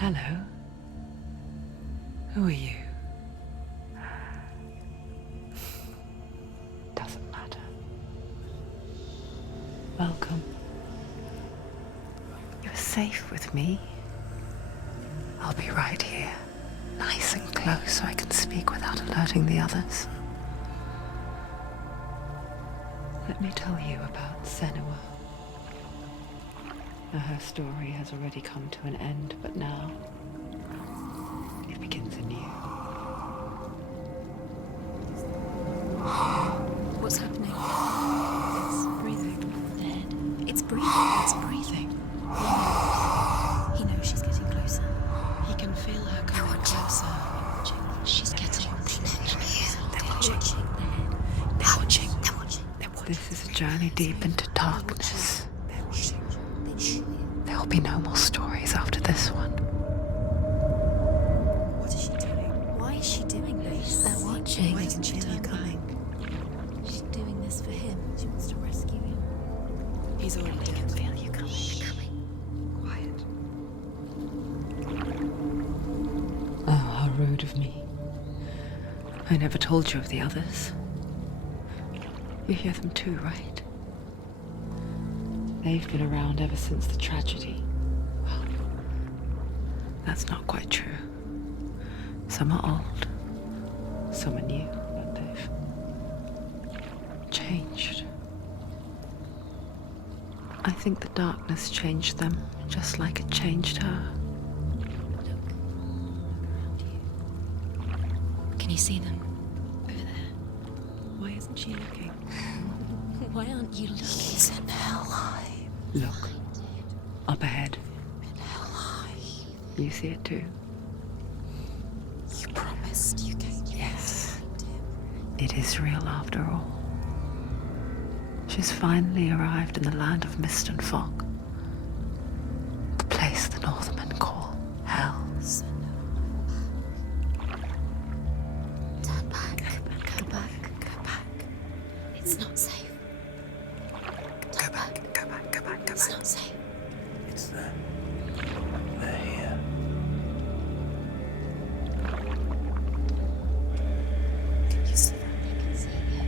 Hello. Who are you? Doesn't matter. Welcome. You're safe with me. I'll be right here, nice and close so I can speak without alerting the others. Let me tell you about Senua. Her story has already come to an end, but now it begins anew. What's happening? It's breathing. Dead. It's breathing. It's breathing. He knows she's getting closer. He can feel her coming closer. She's getting closer. They're watching. They're watching. They're watching. This is a journey deep into darkness. They're watching. There will be no more stories after this one. What is she doing? Why is she doing this? They're watching. They can feel you coming. She's doing this for him. She wants to rescue him. He's already dead. They can feel you coming. Quiet. Oh, how rude of me. I never told you of the others. You hear them too, right? They've been around ever since the tragedy. Well, that's not quite true. Some are old, some are new, but they've changed. I think the darkness changed them, just like it changed her. Can you see them? Over there. Why isn't she looking? Why aren't you looking? He's in hell high. Look, up ahead. In hell high. You see it too? You promised you gave me. Yes. It is real after all. She's finally arrived in the land of mist and fog. The place the Northmen call hell. Turn back. Go back. Go back. It's not safe. Go back. It's not safe. It's them. They're here. Can you see them? They can see you.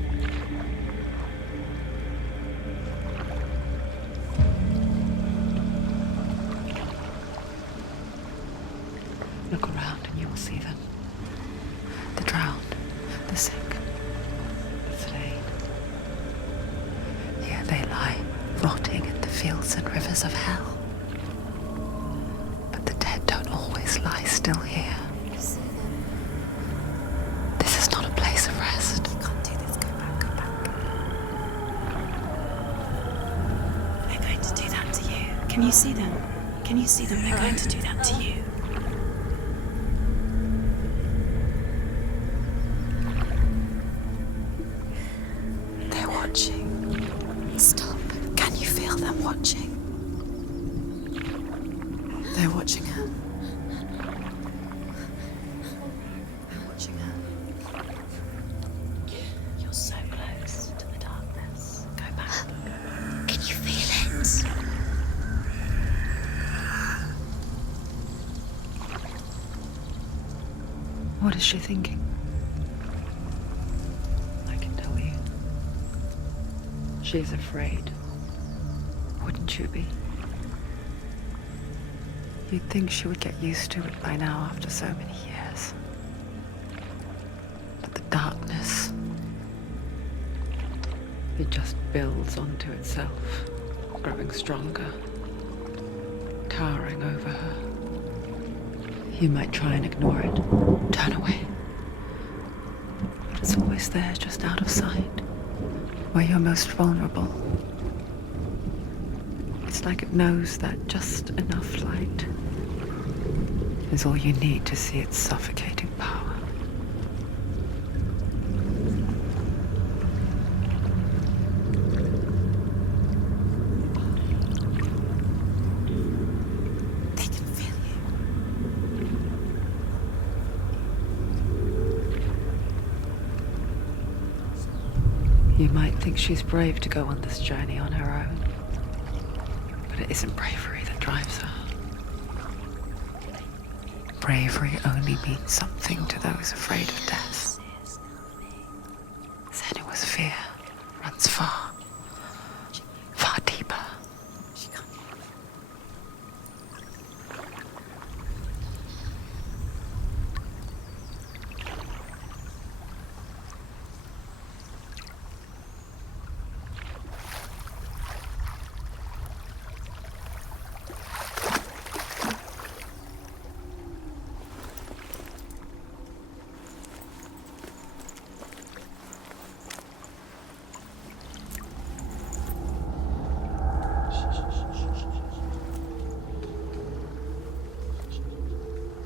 Look around and you will see them. The drowned, the sick, the slain. Here they lie, rotting in the fields and rivers of hell. But the dead don't always lie still here. You see them. This is not a place of rest. You can't do this. Go back. Go back. They're going to do that to you. Can you see them? Can you see them? They're going to do that to you. They're watching. Stop. Can you feel them watching? They're watching her. They're watching her. You're so close to the darkness. Go back. Can you feel it? What is she thinking? I can tell you. She's afraid. Wouldn't you be? You'd think she would get used to it by now after so many years. But the darkness, it just builds onto itself, growing stronger, towering over her. You might try and ignore it, turn away. But it's always there, just out of sight, where you're most vulnerable. It's like it knows that just enough light is all you need to see its suffocating power. They can feel you. You might think she's brave to go on this journey on her own, but it isn't bravery that drives her. bravery only means something to those afraid of death. Senua's fear runs far, far deeper.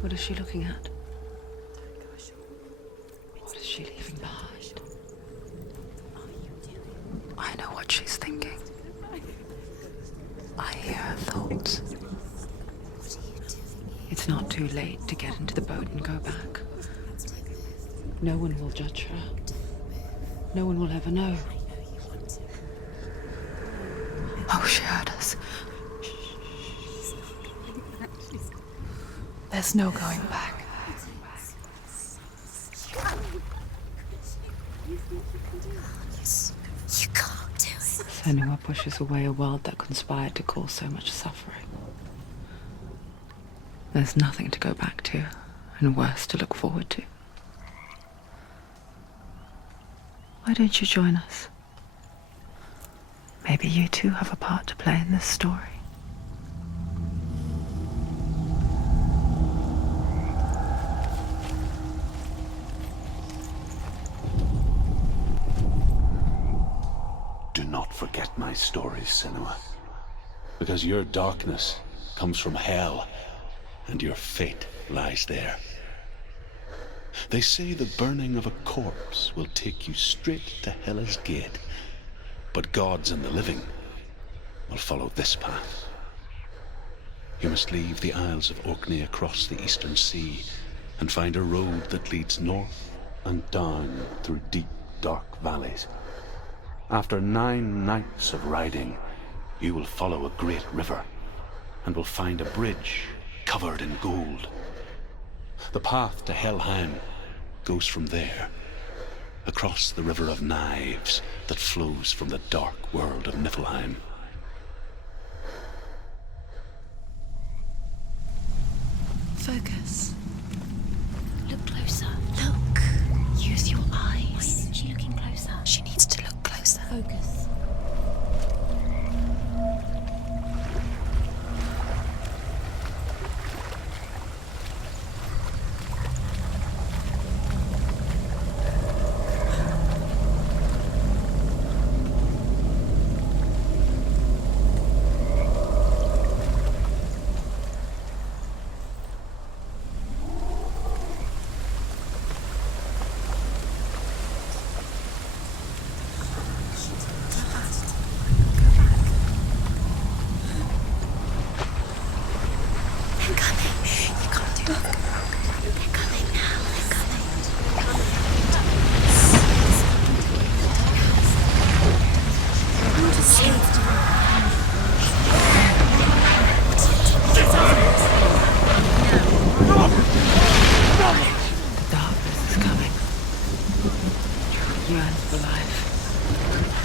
What is she looking at? What is she leaving behind? I know what she's thinking. I hear her thoughts. It's not too late to get into the boat and go back. No one will judge her. No one will ever know. Oh, she heard us. There's no going back. You can't do it. Senua pushes away a world that conspired to cause so much suffering. There's nothing to go back to, and worse to look forward to. Why don't you join us? Maybe you too have a part to play in this story. Do not forget my stories, Senua. Because your darkness comes from hell, and your fate lies there. They say the burning of a corpse will take you straight to Hela's gate, but gods and the living will follow this path. You must leave the Isles of Orkney across the eastern sea and find a road that leads north and down through deep, dark valleys. After 9 nights of riding, you will follow a great river and will find a bridge covered in gold. The path to Helheim goes from there, across the river of knives that flows from the dark world of Niflheim. Focus. Look closer. Look. Use your eyes. Why isn't she looking closer? She needs to look closer. Focus.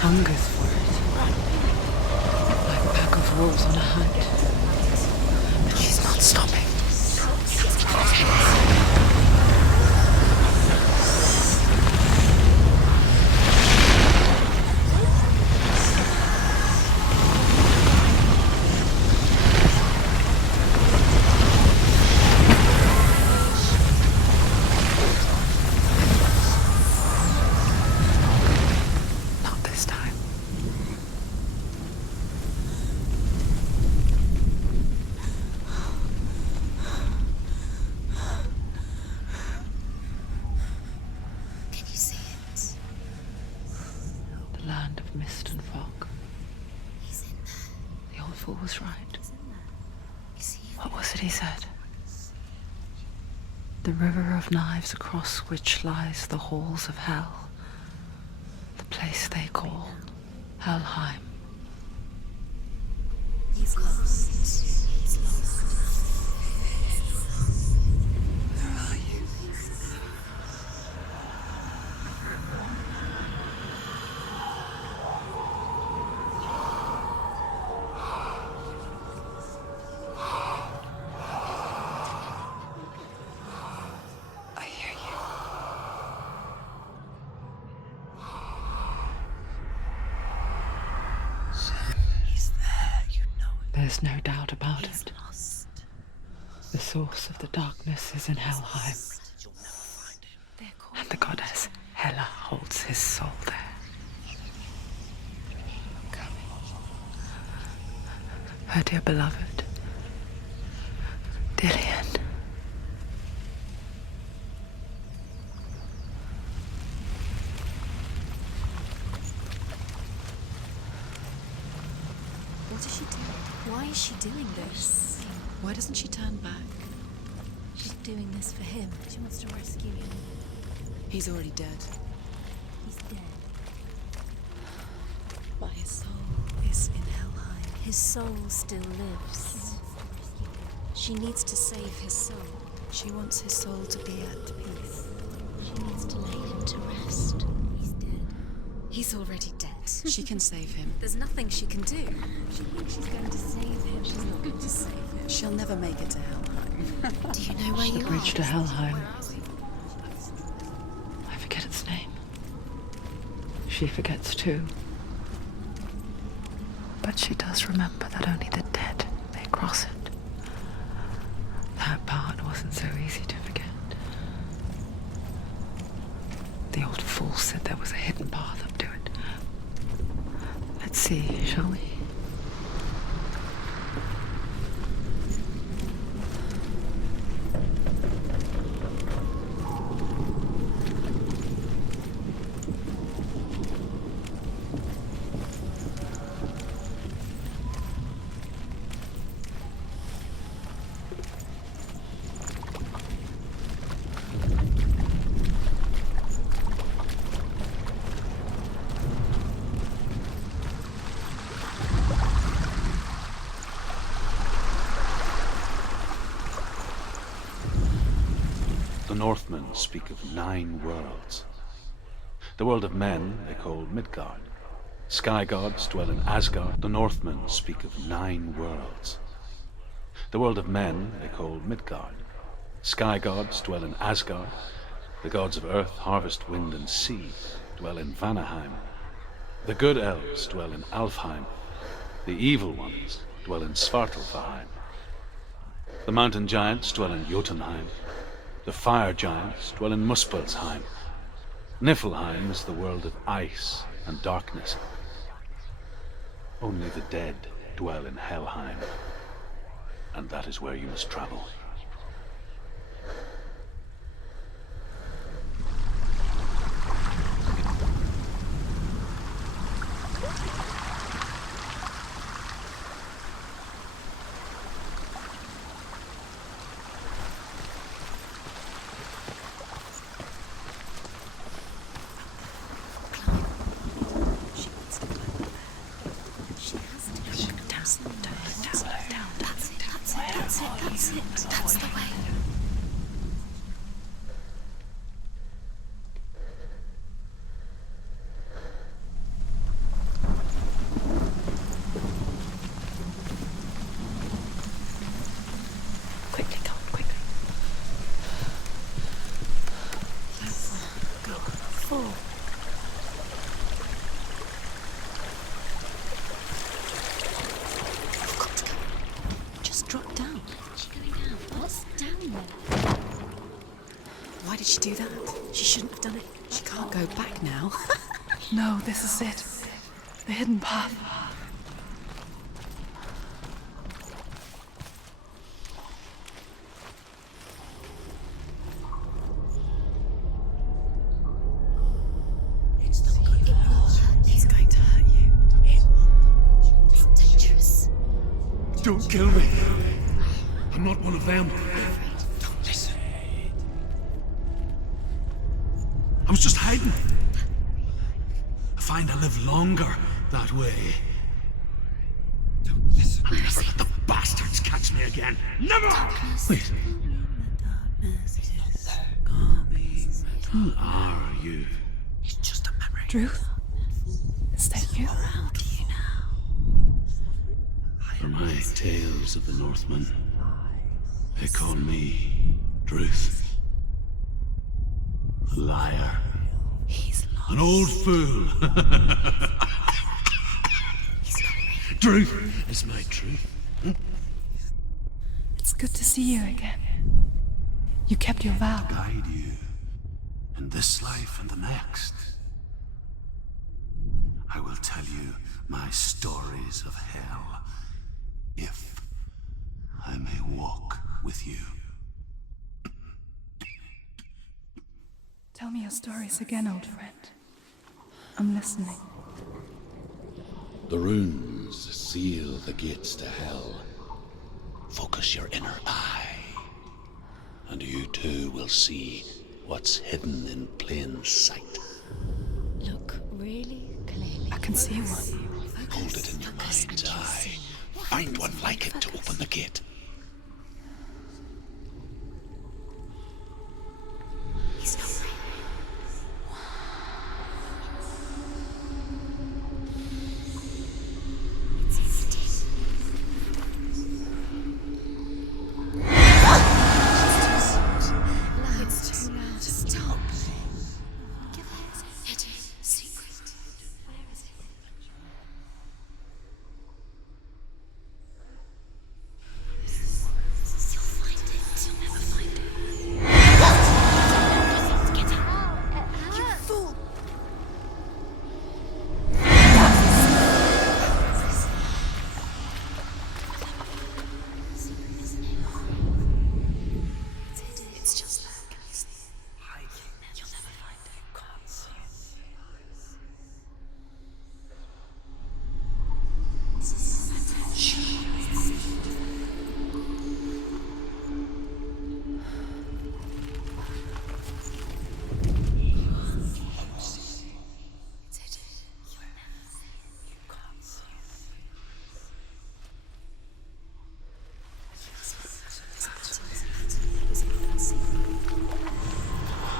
Hungers for it. Like a pack of wolves on a hunt. But she's not stopping. Land of mist and fog. He's in there. The old fool was right. He's in there. Is he? What was it he said? The river of knives across which lies the halls of hell. The place they call Helheim. He's lost. He's lost. There's no doubt about He's it. lost. The source of the darkness is in Helheim, They're called and the goddess Hela holds his soul there. Her dear beloved, Dillian. What is she doing? Why is she doing this? Why doesn't she turn back? She's doing this for him. She wants to rescue him. He's already dead. He's dead. But his soul is in Helheim. His soul still lives. She needs to save his soul. She wants his soul to be at peace. She needs to lay him to rest. He's dead. He's already dead. She can save him. There's nothing she can do. She thinks she's going to save him. She's not going to save him. She'll never make it to Helheim. Do you know where The you bridge are? to Helheim. I forget its name. She forgets too. But she does remember that only the dead may cross it. That part wasn't so easy to forget. The old fool said there was a hidden path up to it. Let's see, shall we? The Northmen speak of 9 worlds. The world of men they call Midgard. Sky gods dwell in Asgard. The Northmen speak of 9 worlds. The world of men they call Midgard. Sky gods dwell in Asgard. The gods of earth, harvest, wind, and sea dwell in Vanaheim. The good elves dwell in Alfheim. The evil ones dwell in Svartalfheim. The mountain giants dwell in Jotunheim. The fire giants dwell in Muspelheim. Niflheim is the world of ice and darkness. Only the dead dwell in Helheim, and that is where you must travel. She wants to go there. She has to go down. That's it. That's it. That's it. That's the way. Quickly, come on, quickly. Go. 4. You've got to go. Just drop down. Where's she going down? What's down there? Why did she do that? She shouldn't have done it. She can't go back now. No, this is it. The hidden path. It's not going to hurt. It's going to hurt you. It's dangerous. Don't kill me. I'm not one of them. Don't listen. I was just hiding. I find I live longer that way. Don't listen. I'll never let the bastards catch me again. Never! Wait. Who are you? It's just a memory. Druth? Is that you? How do you know? For my tales of the Northmen, they call me Druth. A liar. He's lost. An old fool. Truth is my truth. It's good to see you again. You kept your vow. Guide you in this life and the next. I will tell you my stories of hell, if I may walk with you. Tell me your stories again, old friend. I'm listening. The runes seal the gates to hell. Focus your inner eye, and you too will see what's hidden in plain sight. Look really clearly. I can see one. Hold it in your Focus mind's and you'll eye. see. Find one like it to open the gate. He's not right. It's empty. It's too loud. Stop. Give us a hidden secret. Where is it? You'll find it. You'll never find it. Get out. You fool. It's just that. Can you see it? You'll never find it. Can't see It's hidden. You'll never see it. You can't see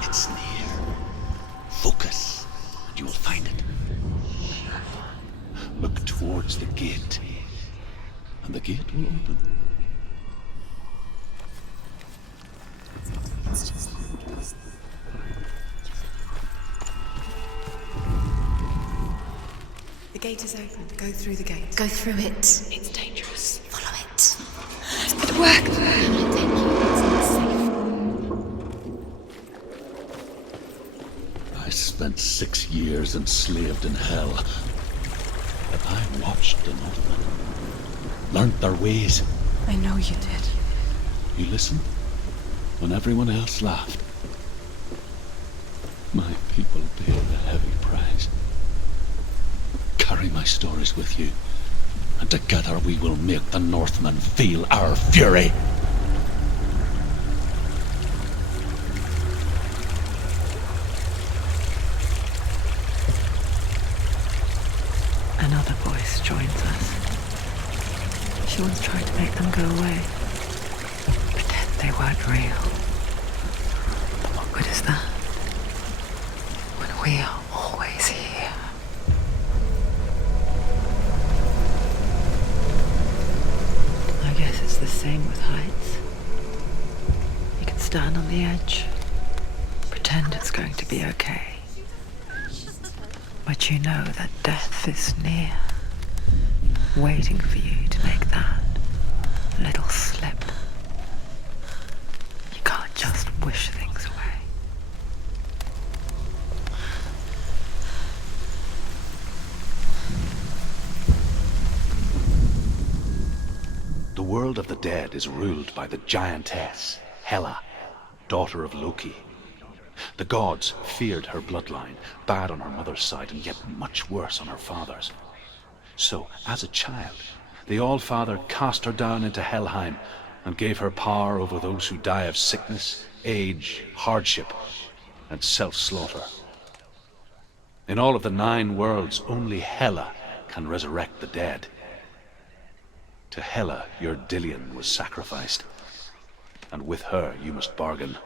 It's near. Focus, and you will find it. Look towards the gate, and the gate will open. It's just The gate is open. Go through the gate. go through it. It's dangerous. Follow it. It worked. Thank you. It's safe. I spent 6 years enslaved in hell. But I watched the Northmen, learnt their ways. I know you did. You listened when everyone else laughed. My people paid a heavy price. Carry my stories with you, and together we will make the Northmen feel our fury. Another voice joins us. She once tried to make them go away. Pretend they weren't real. But what good is that? When we are always here. I guess it's the same with heights. You can stand on the edge, pretend it's going to be okay. But you know that death is near, waiting for you to make that little slip. You can't just wish things away. The world of the dead is ruled by the giantess, Hela, daughter of Loki. The gods feared her bloodline, bad on her mother's side and yet much worse on her father's. So, as a child, the All-Father cast her down into Helheim and gave her power over those who die of sickness, age, hardship, and self-slaughter. In all of the 9 worlds, only Hela can resurrect the dead. To Hela, your Dillion was sacrificed, and with her you must bargain.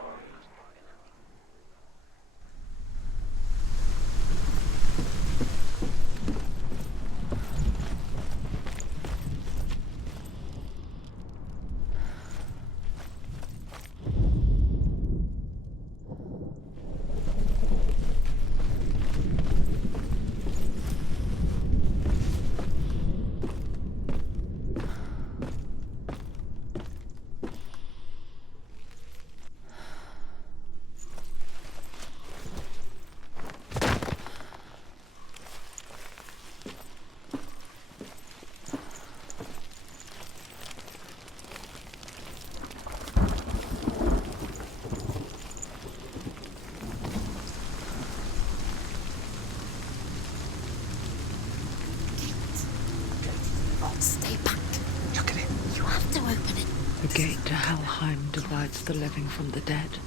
Helheim divides the living from the dead.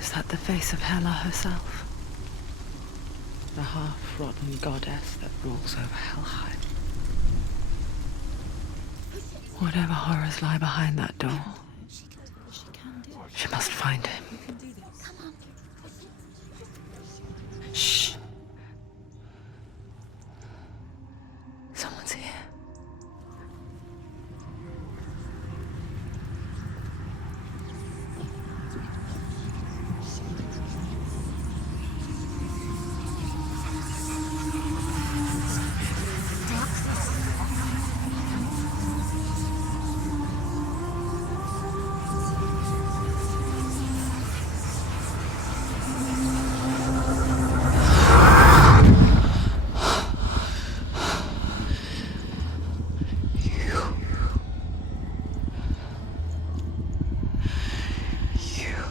Is that the face of Hela herself? The half-rotten goddess that rules over Helheim. Whatever horrors lie behind that door, she must find him. Shh. Someone's here.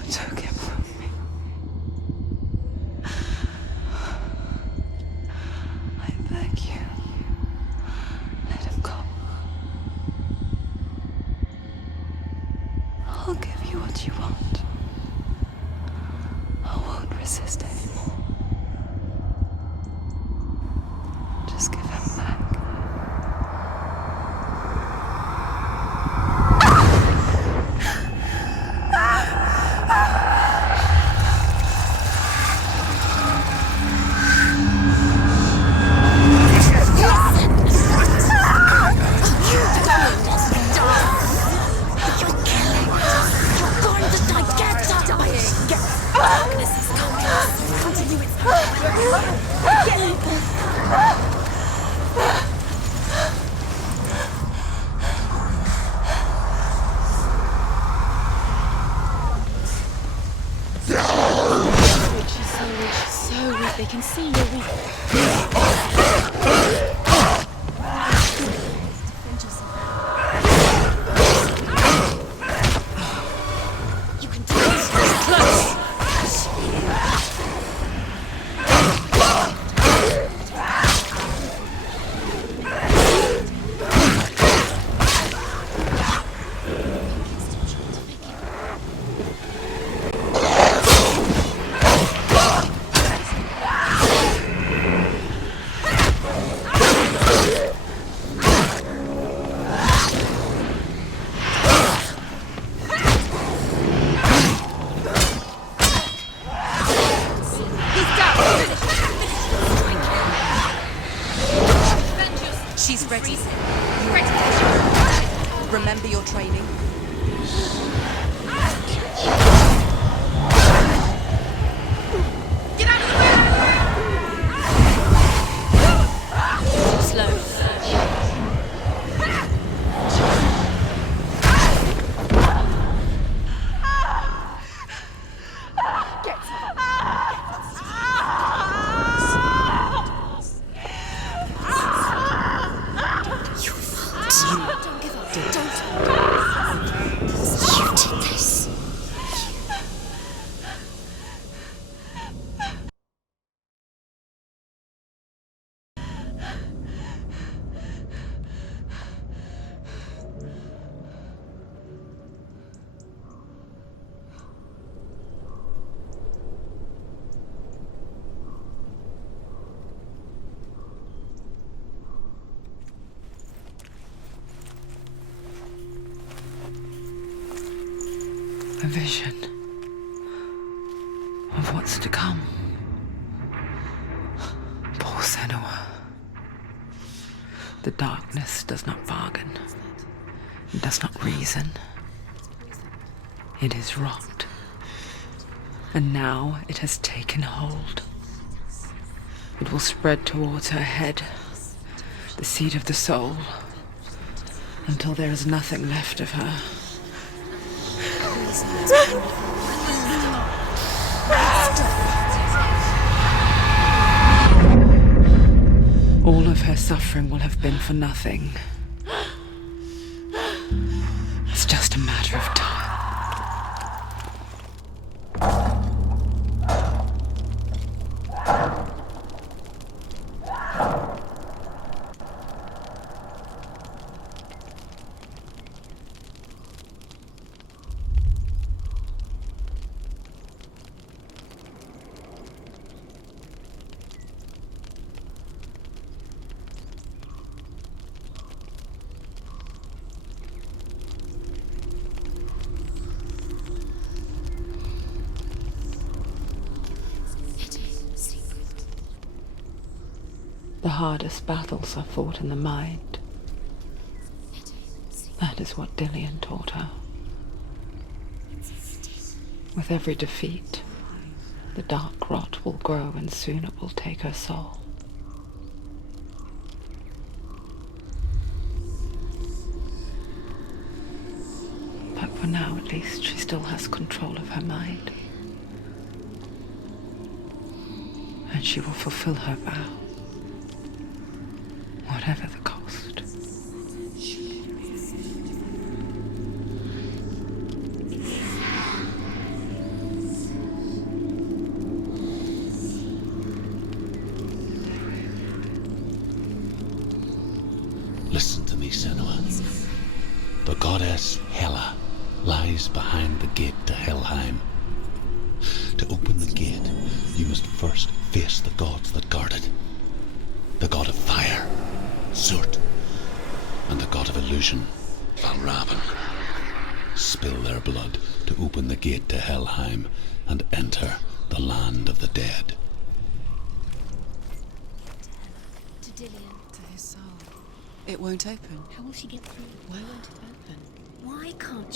Took him from me. I beg you, let him go. I'll give you what you want. I won't resist anymore. Just give him back. They can see you're weak. You can do this. Close. She's ready. Remember your training. Get out of the way! Slow. A vision of what's to come. Poor Senua. The darkness does not bargain. It does not reason. It is rot. And now it has taken hold. It will spread towards her head, the seat of the soul, until there is nothing left of her. All of her suffering will have been for nothing. It's just a matter of time. The hardest battles are fought in the mind. That is what Dillian taught her. With every defeat, the dark rot will grow and soon it will take her soul. But for now, at least, she still has control of her mind. And she will fulfill her vow, whatever the cost. Listen to me, Senua. The goddess Hela lies behind the gate to Helheim. To open the gate, you must first face the gods that guard it. The god of fire, Surt, and the god of illusion, Valravan. Spill their blood to open the gate to Helheim and enter the land of the dead. To Dillian. To his soul. It won't open. How will she get through? Why won't it open? Why can't she?